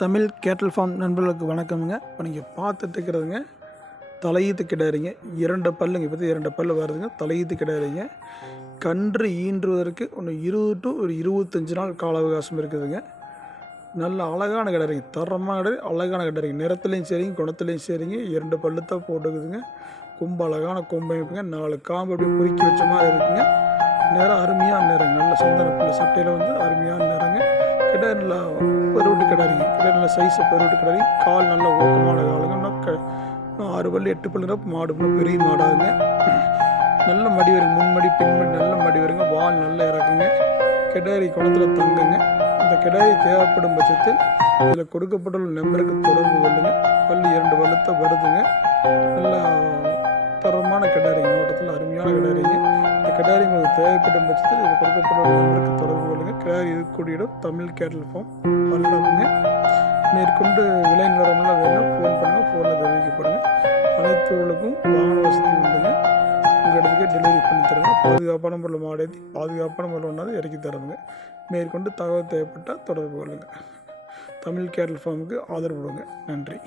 தமிழ் கேட்டல் ஃபார்ம் நண்பர்களுக்கு வணக்கமுங்க. இப்போ நீங்கள் பார்த்துட்டு இருக்கிறதுங்க தலையீத்து கிடாரிங்க. 2 பல்லுங்க. இப்போ 2 பல்லு வருதுங்க. தலையீத்து கிடாரிங்க. கன்று ஈன்றுவதற்கு ஒன்று 20 to 25 நாள் கால அவகாசம் இருக்குதுங்க. நல்ல அழகான கிடாரிங்க, தரமான கிடாரி, அழகான கிடாரிங்க. நிறத்துலையும் சரிங்க, குணத்துலையும் சரிங்க. 2 பல்லு தான் போட்டுக்குதுங்க. கொம்பு அழகான கொம்பு அமைப்புங்க. 4 காம்பு அப்படியே குறுக்கி வச்ச மாதிரி இருக்குங்க. நேரம் அருமையான நேரங்க. நல்ல சந்தன சட்டையில் வந்து அருமையான நேரங்க. கிடாரி நல்லா பெருவிட்டு கிடாரிங்க. கிடாரி நல்லா சைஸு பெருவிட்டு கிடாரி. கால் நல்லா ஊக்கமான காலுங்க. இன்னும் 6 பல்லு 8 பல்லுனா மாடு பெரிய மாடாகுங்க. நல்ல மடி வருங்க. முன்மடி பின்மடி நல்ல மடி வருங்க. வால் நல்லா இறக்குங்க. கிடாரி குளத்தில் தங்குங்க. இந்த கிடாரி தேவைப்படும் பட்சத்தில் இதில் கொடுக்கப்பட்டுள்ள நம்பருக்கு தொடர்பு கொள்ளுங்க. பல்லு 2 பல்லுத்த வருதுங்க. நல்லா தரமான கிடாரிங்க. நோட்டத்தில் அருமையான கிடாரிங்க. இந்த கிடாரி உங்களுக்கு தேவைப்படும் பட்சத்தில் இதில் கொடுக்கப்பட்டுள்ள நம்பருக்கு தொடர்பு கொள்ளுங்க. கிடாரி இருக்கக்கூடிய இடம் தமிழ் கேட்டல் ஃபார்ம் பல்லடம்ங்க. மேற்கொண்டு விலை நிலவரம்லாம் வேணும் ஃபோன் பண்ணுங்கள். ஃபோனில் தெரிவிக்கப்படுங்க. அனைத்துவர்களுக்கும் வாகன வசதி உண்டுங்க. உங்கள் இடத்துக்கே டெலிவரி பண்ணி தருங்க. பாதுகாப்பான முறையில் மாடேற்றி பாதுகாப்பான முறையில் ஒன்றாவது இறக்கி தருங்க. மேற்கொண்டு தகவல் தேவைப்பட்டால் தொடர்பு கொள்ளுங்கள். தமிழ் கேட்டல் ஃபார்முக்கு ஆதரவு கொடுங்க. நன்றி.